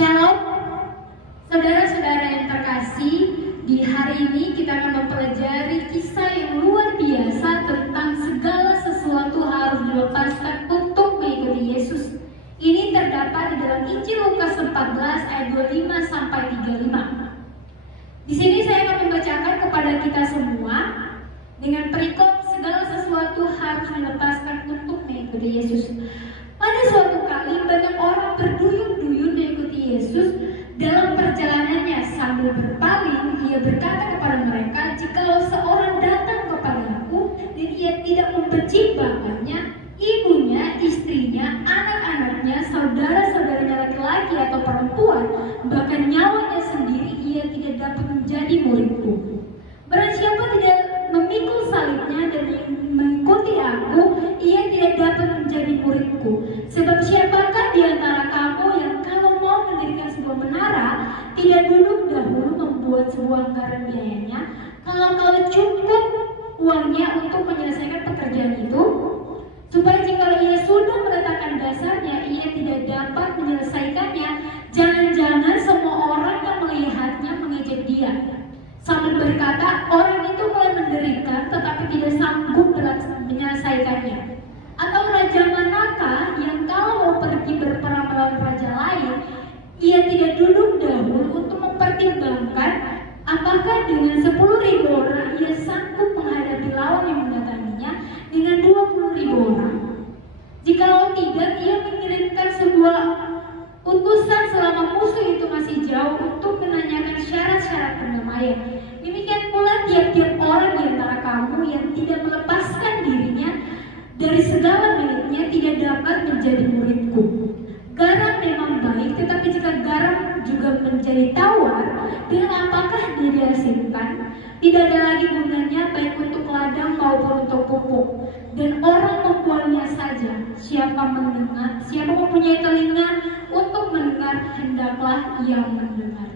Shalom, saudara-saudara yang terkasih. Di hari ini kita akan mempelajari kisah yang luar biasa tentang segala sesuatu harus dilepaskan untuk mengikuti Yesus. Ini terdapat di dalam Injil Lukas 14 ayat 25 sampai 35. Di sini saya akan membacakan kepada kita semua dengan perikop segala sesuatu harus dilepaskan untuk mengikuti Yesus. Pada suatu kali banyak orang berduyun-duyun mengikuti Yesus. Dalam perjalanannya sambil berpaling, ia berkata kepada mereka, "Jikalau seorang datang kepadaku dan ia tidak membenci bapaknya, ibunya, istrinya, anak-anaknya, saudara-saudaranya laki-laki atau perempuan, bahkan nyawanya sendiri, ia tidak dapat menjadi muridku. Barang siapa tidak memikul salibnya dan mengikuti aku, ia tidak dapat menjadi muridku. Sebab siapakah di antara kamu yang kalau mau mendirikan sebuah menara, tidak duduk dahulu membuat sebuah anggaran biayanya, kalau cukup uangnya untuk menyelesaikan pekerjaan itu, supaya jika ia sudah meletakkan dasarnya, ia tidak dapat menyelesaikannya. Jangan-jangan semua orang yang melihatnya mengejek dia." Sambil berkata, orang itu mulai mendirikan tetapi tidak sanggup menyelesaikannya. Atau raja manakah yang kalau mau pergi berperang melawan raja lain, ia tidak duduk dahulu untuk mempertimbangkan apakah dengan 10.000 orang ia sanggup menghadapi lawan yang mendatanginya dengan 20.000 orang. Jikalau tidak, ia mengirimkan sebuah utusan selama musuh itu masih jauh untuk menanyakan syarat-syarat perdamaian. Demikian pula tiap-tiap orang di antara kamu yang tidak melepaskan dirinya dari segala miliknya tidak dapat menjadi muridku. Garam memang baik, tetapi jika garam juga menjadi tawar, dengan apakah dia diasinkan? Tidak ada lagi gunanya baik untuk ladang maupun untuk pupuk. Dan orang membuangnya saja. Siapa mempunyai telinga untuk mendengar, hendaklah ia mendengar.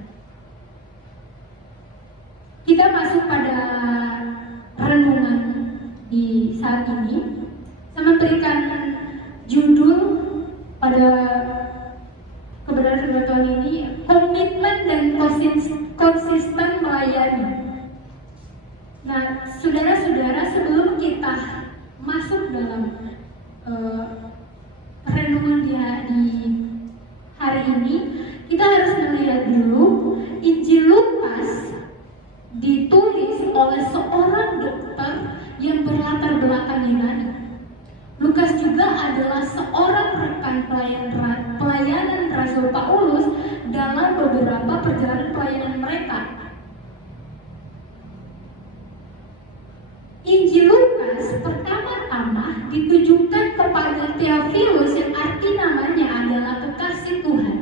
Kita masuk pada renungan di saat ini. Saya memberikan judul pada kebenaran tahun ini, komitmen dan konsisten melayani. Nah, saudara-saudara, sebelum kita masuk dalam renungan di hari ini, kita harus melihat dulu Injil Lukas ditulis oleh seorang dokter yang berlatar belakang Yunani. Lukas juga adalah seorang rekan pelayanan Rasul Paulus dalam beberapa perjalanan pelayanan mereka. Injil Lukas pertama-tama ditujukan kepada Theophilus yang arti namanya adalah kekasih Tuhan.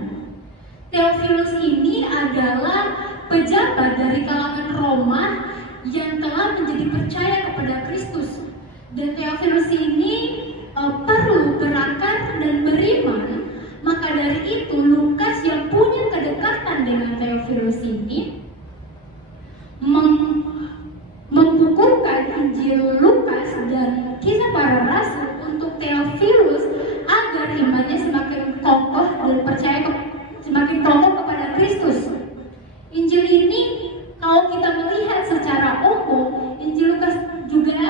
Theophilus ini adalah pejabat dari kalangan Roma yang telah menjadi percaya kepada Kristus. Dan Theophilus ini perlu berakar dan beriman. Maka dari itu Lukas yang punya kedekatan dengan Theophilus ini membukukan Injil Lukas dan Kisah Para Rasul untuk Theophilus agar imannya semakin kokoh dan semakin kokoh kepada Kristus. Injil ini kalau kita melihat secara umum, Injil Lukas juga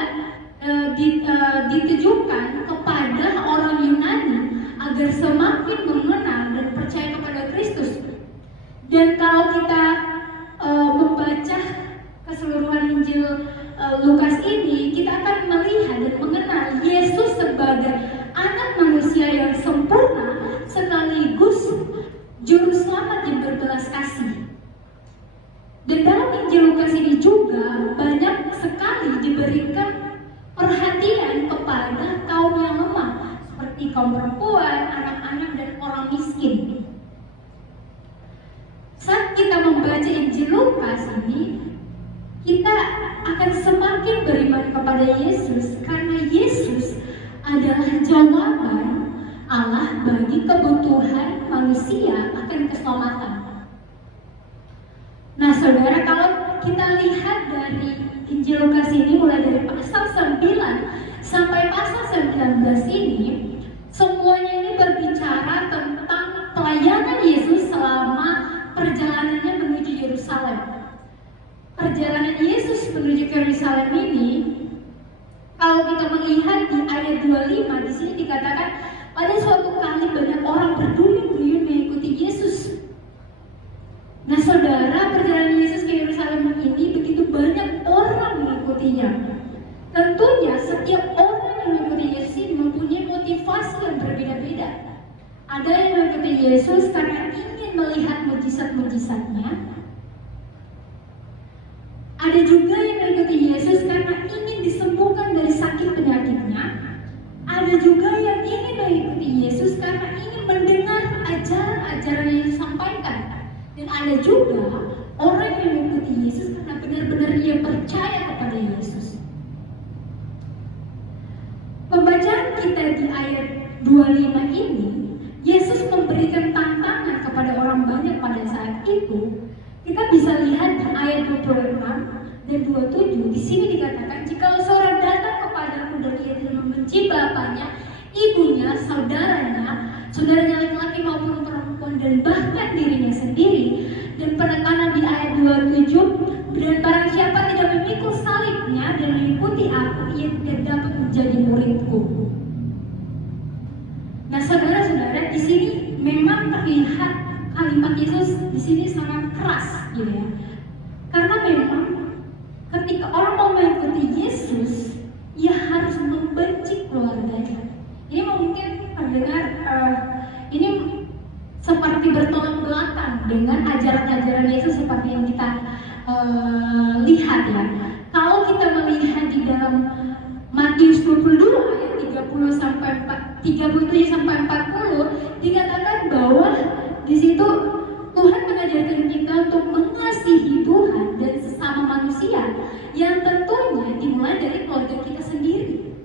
ditujukan kepada orang Yunani agar semakin mengenal dan percaya kepada Kristus. Dan kalau kita membaca keseluruhan Injil Lukas ini, kita akan melihat dan mengenal Yesus sebagai anak manusia yang sempurna sekaligus juru selamat yang berbelas kasih. Dan dalam Injil Lukas ini juga banyak sekali diberikan perhatian kepada kaum yang lemah, seperti kaum perempuan, anak-anak, dan orang miskin. Saat kita membaca Injil Lukas ini, kita akan semakin beriman kepada Yesus, karena Yesus adalah jawaban Allah bagi kebutuhan manusia akan keselamatan. Nah, saudara, kalau kita lihat dari Injil Lukas ini mulai dari pasal 9 sampai pasal 19 ini, semuanya ini berbicara tentang pelayanan Yesus selama menuju ke Yerusalem ini, kalau kita melihat di ayat 25 di sini dikatakan pada suatu kali banyak orang berduyun-duyun mengikuti Yesus. Nah saudara, perjalanan Yesus ke Yerusalem ini begitu banyak orang mengikutinya. Tentunya setiap orang yang mengikuti Yesus ini mempunyai motivasi yang berbeda-beda. Ada yang mengikuti Yesus karena ingin melihat mujizat-mujizatnya. Ada juga yang mengikuti Yesus karena ingin disembuhkan dari sakit penyakitnya. Ada juga yang ingin mengikuti Yesus karena ingin mendengar ajaran-ajaran yang disampaikan. Dan ada juga orang yang mengikuti Yesus karena benar-benar dia percaya kepada Yesus. Pembacaan kita di ayat 25 ini, Yesus memberikan tantangan kepada orang banyak pada saat itu. Kita bisa lihat di ayat 26 dan 27, di sini dikatakan, jika seorang datang kepadamu dan ia tidak membenci bapaknya, ibunya, saudaranya laki-laki maupun perempuan, dan bahkan dirinya sendiri. Dan penekanan di ayat 27, dan barang siapa tidak memikul salibnya dan mengikuti aku, ia tidak dapat menjadi muridku. Nah saudara-saudara, di sini memang terlihat kalimat Yesus di sini sangat keras, gitu ya. Karena memang ketika orang mau mengikuti Yesus, ia harus membenci keluarganya. Ini mungkin mendengar ini seperti bertolak belakang dengan ajaran-ajaran Yesus seperti yang kita lihat ya. Kalau kita melihat di dalam Matius 22 ayat 37 sampai 40 dikatakan bahwa di situ Tuhan mengajarkan kita untuk mengasihi Tuhan dan sesama manusia, yang tentunya dimulai dari keluarga kita sendiri.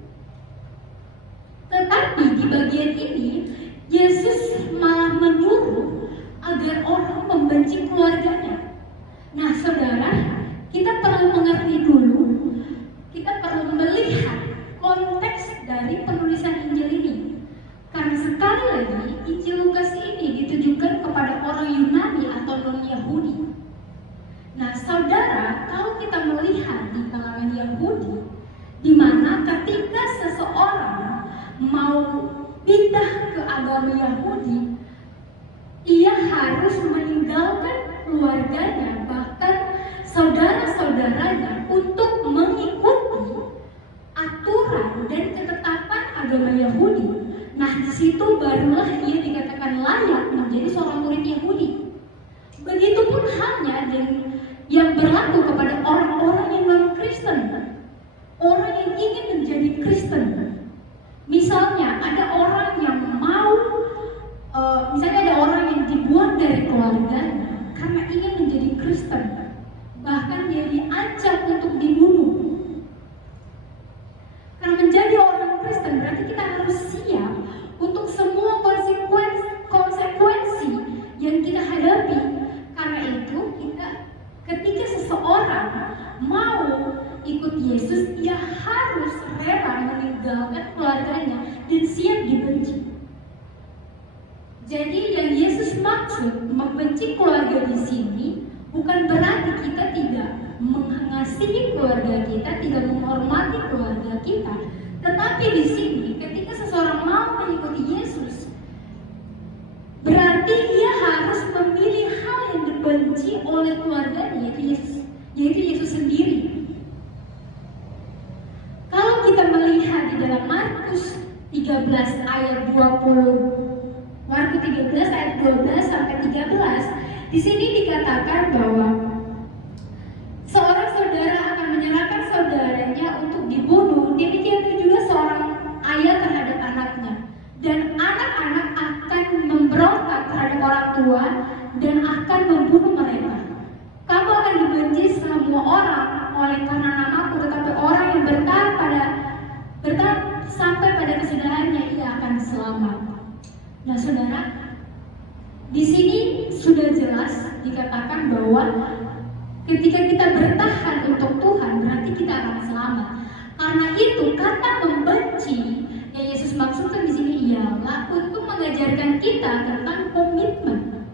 Tetapi di bagian ini Yesus malah menyuruh agar orang membenci keluarganya. Nah saudara, kita perlu mengerti dulu, kita perlu melihat konteks dari penulisan Injil ini. Karena sekali lagi Injil Lukas ini ditujukan kepada orang Yunani atau non-Yahudi. Nah saudara, kalau kita melihat di kalangan Yahudi, di mana ketika seseorang mau pindah ke agama Yahudi, ia harus meninggalkan keluarganya, bahkan saudara-saudaranya, untuk mengikuti aturan dan ketetapan agama Yahudi. Nah di situ barulah ia dikatakan layak menjadi seorang murid Yahudi. Begitupun halnya dan yang berlaku kepada orang-orang yang non-Kristen, orang yang ingin menjadi Kristen. Misalnya ada orang yang misalnya ada orang yang dibuang dari keluarganya karena ingin menjadi Kristen, bahkan dia diancam untuk dibunuh. Karena menjadi orang Kristen berarti kita harus siap untuk semua konsekuensi yang kita hadapi. Karena itu ketika seseorang mau ikut Yesus, ia harus rela meninggalkan keluarganya dan siap dibenci. Jadi yang Yesus maksud membenci keluarga di sini bukan berarti kita tidak mengasihi keluarga kita, tidak menghormati keluarga kita. Tetapi di sini ketika seseorang mau mengikuti Yesus, berarti ia harus memilih hal yang dibenci oleh keluarganya, yaitu Yesus sendiri. Kalau kita melihat di dalam Markus 13 ayat 12 sampai 13, di sini dikatakan bahwa seorang saudara akan menyerahkan saudaranya untuk dibunuh, demikian juga seorang ayah terhadap anaknya, dan anak-anak akan memberontak terhadap orang tua dan akan membunuh mereka. Kamu akan dibenci semua orang oleh karena namaku, tetapi orang yang bertahan sampai pada kesudahannya, ia akan selamat. Nah saudara, di sini sudah jelas dikatakan bahwa ketika kita bertahan untuk Tuhan, berarti kita akan selamat. Karena itu kata membenci yang Yesus maksudkan di sini ialah untuk mengajarkan kita tentang komitmen.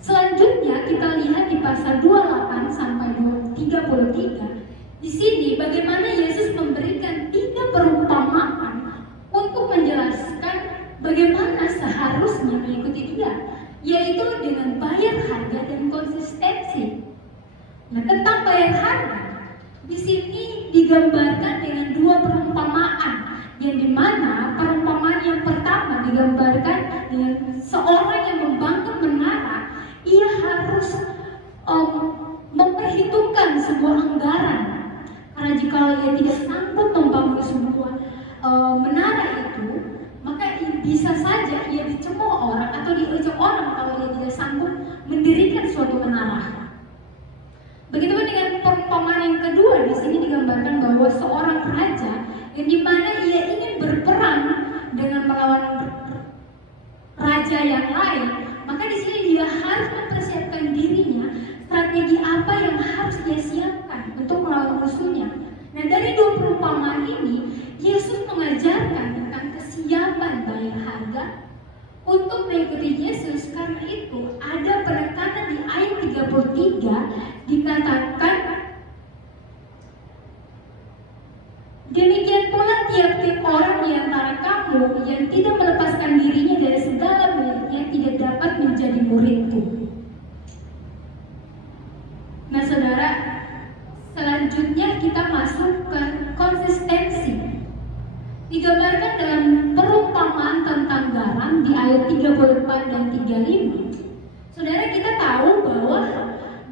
Selanjutnya kita lihat di pasal 28 sampai 33, Di sini bagaimana Yesus memberikan 3 perumpamaan untuk menjelaskan bagaimana seharusnya mengikuti Dia, yaitu dengan bayar harga dan konsistensi. Nah, tentang bayar harga, di sini digambarkan dengan 2 perumpamaan, yang dimana perumpamaan yang pertama digambarkan dengan seorang yang membangun menara. Ia harus memperhitungkan sebuah anggaran, karena jika ia tidak sanggup membangun sebuah menara itu, maka bisa saja ia dicemooh orang atau diejek orang kalau ia tidak sanggup mendirikan suatu menara. Begitu dengan perumpamaan yang kedua, di sini digambarkan bahwa seorang raja yang dimana ia ingin berperang dengan melawan raja yang lain, maka di sini dia harus mempersiapkan dirinya, strategi apa yang harus dia siapkan untuk melawan musuhnya. Nah, dari 2 perumpamaan ini, Yesus mengajarkan tentang kesiapan bayar harga untuk mengikuti Yesus. Karena itu ada penekanan di ayat 33, dikatakan, demikian pula tiap-tiap orang di antara kamu yang tidak melepaskan dirinya dari segala miliknya tidak dapat menjadi muridku. Nah, saudara, selanjutnya kita masuk ke konsistensi. Digambarkan dalam perumpamaan tentang garam di ayat 34 dan 35. Saudara, kita tahu bahwa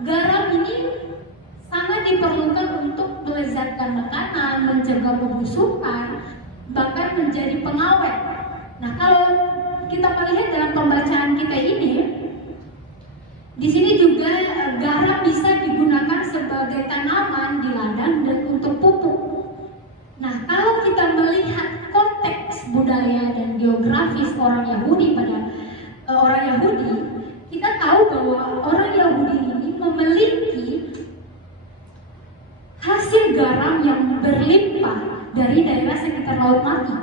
garam ini sangat diperlukan untuk melezatkan makanan, mencegah pembusukan, bahkan menjadi pengawet. Nah, kalau kita melihat dalam pembacaan kita ini, di sini juga garam bisa digunakan sebagai tanaman di ladang dan untuk pupuk. Nah, kalau kita melihat konteks budaya dan geografis orang Yahudi kita tahu bahwa orang Yahudi ini memiliki hasil garam yang berlimpah dari daerah sekitar Laut Mati,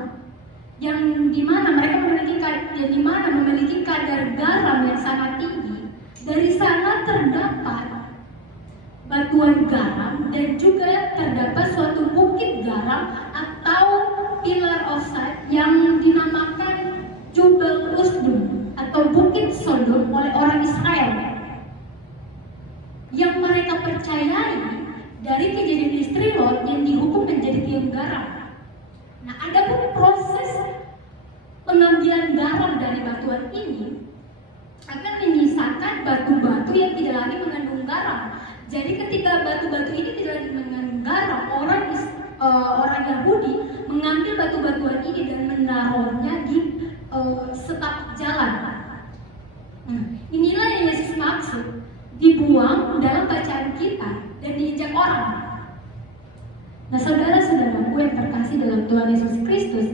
yang dimana mereka memiliki kadar garam yang sangat tinggi. Dari sana terdapat batuan garam dan juga terdapat suatu bukit garam atau pillar of salt yang dinamakan Jubal Usdum atau Bukit Sodom oleh orang Israel, yang mereka percayai dari kejadian istri Lot yang dihukum menjadi tiang garam. Nah, ada pun proses pengambilan garam dari batuan ini akan menyisakan batu-batu yang tidak lagi mengandung garam. Jadi ketika batu-batu ini tidak lagi mengandung garam, orang Yahudi mengambil batu-batuan ini dan menaruhnya di setapak jalan. Inilah yang Yesus maksud, dibuang dalam bacaan kita dan diinjak orang. Nah, saudara-saudaraku yang terkasih dalam Tuhan Yesus Kristus,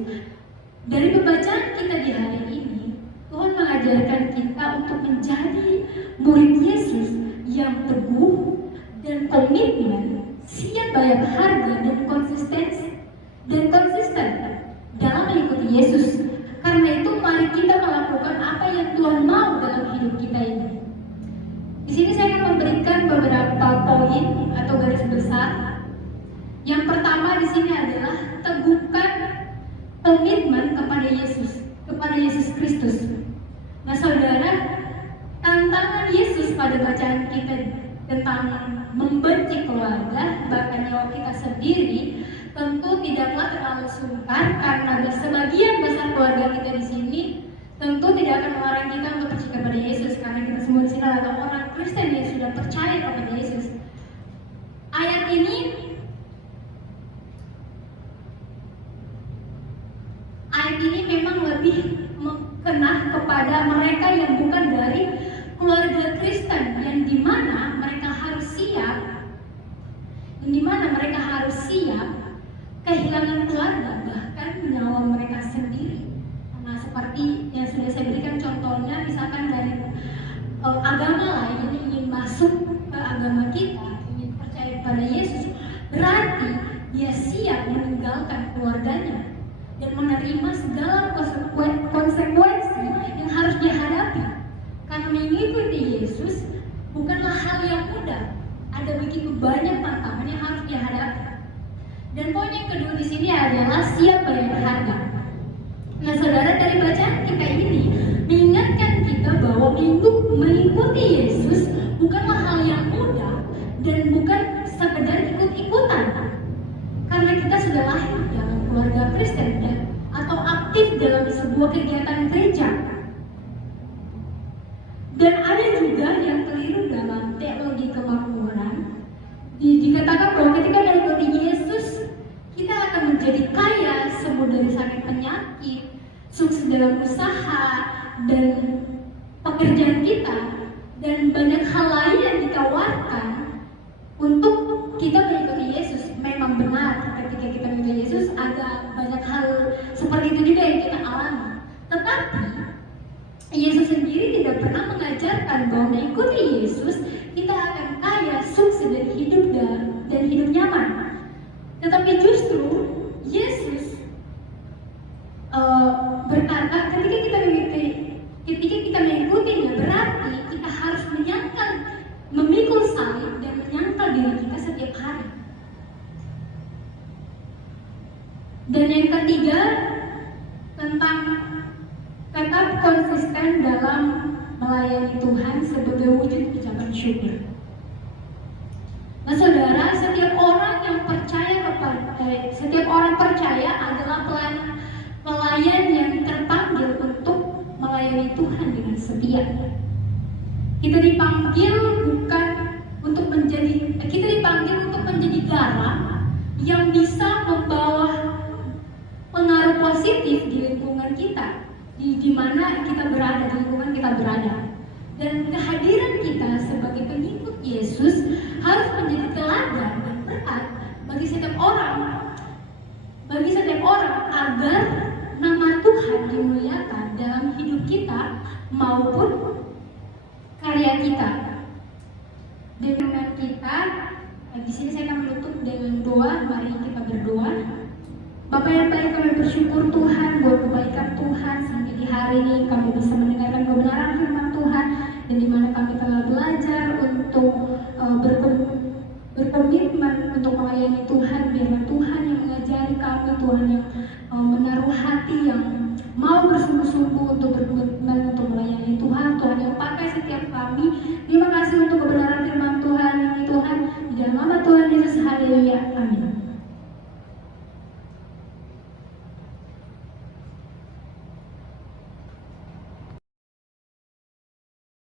dari pembacaan kita di hari ini, Tuhan mengajarkan kita untuk menjadi murid Yesus yang teguh dan komitmen, siap bayar harga dan konsisten dalam mengikuti Yesus. Karena itu mari kita melakukan apa yang Tuhan mau dalam hidup kita ini. Di sini saya akan memberikan beberapa poin atau garis besar. Yang pertama di sini adalah teguhkan komitmen kepada Yesus Kristus. Nah, saudara, tantangan Yesus pada bacaan kita tentang membenci keluarga, bahkan nyawa kita sendiri, tentu tidaklah terlalu sukar, karena sebagian besar keluarga kita di sini tentu tidak akan melarang kita untuk percaya kepada Yesus, karena kita semua di sini adalah orang Kristen yang sudah percaya kepada Yesus. Ayat ini memang lebih kena kepada mereka yang bukan dari keluarga Kristen, yang dimana mereka harus siap kehilangan keluarga, bahkan nyawa mereka sendiri. Nah, seperti yang sudah saya berikan contohnya, misalkan dari agama lain yang ingin masuk ke agama kita, ingin percaya pada Yesus, berarti dia siap meninggalkan keluarganya dan menerima segala konsekuensi yang harus dihadapi. Karena mengikuti Yesus bukanlah hal yang mudah. ada begitu banyak tantangan yang harus dihadapi. Dan poin yang kedua di sini adalah siap bayar harga. Nah, saudara, dari bacaan kita ini mengingatkan kita bahwa mengikuti Yesus bukanlah hal yang mudah dan bukan sekedar ikut-ikutan. Karena kita sudah lahir dalam keluarga Kristen atau aktif dalam sebuah kegiatan gereja. Dan ada juga yang keliru dalam teologi kemakmuran. Dikatakan bahwa ketika mengikuti Yesus, kita akan menjadi kaya, sembuh dari sakit penyakit, sukses dalam usaha dan pekerjaan kita, dan banyak hal lain yang ditawarkan untuk kita mengikuti Yesus. Memang benar, ketika kita mengikuti Yesus ada banyak hal seperti itu juga yang kita alami. Tetapi Yesus sendiri tidak pernah mengajarkan bahwa mengikuti Yesus kita akan kaya, sukses dan hidup nyaman. Tetapi justru Yesus berkata ketika kita mengikutinya, berarti kita harus memikul salib dan menyangkal diri kita setiap hari. Dan yang ketiga, tentang tetap konsisten dalam melayani Tuhan sebagai wujud ucapan syukur. Nah, saudara, setiap orang percaya adalah pelayan yang terpanggil untuk melayani Tuhan dengan setia. Kita dipanggil untuk menjadi garam yang bisa membawa pengaruh positif di lingkungan kita, di mana kita berada, di lingkungan kita berada. Dan kehadiran kita sebagai pengikut Yesus harus menjadi teladan dan berkat bagi setiap orang agar nama Tuhan dimuliakan dalam hidup kita maupun karya kita. Dengan kita, di sini saya akan menutup dengan doa. Mari kita berdoa. Bapa yang baik, kami bersyukur Tuhan buat kebaikan Tuhan sampai di hari ini kami bisa mendengarkan kebenaran firman Tuhan, dan di mana kami telah belajar untuk berkomitmen untuk melayani Tuhan. Biarlah Tuhan yang mengajari kami, Tuhan yang menaruh hati yang mau bersungguh-sungguh untuk berkomitmen untuk melayani Tuhan, Tuhan yang pakai setiap kami. Terima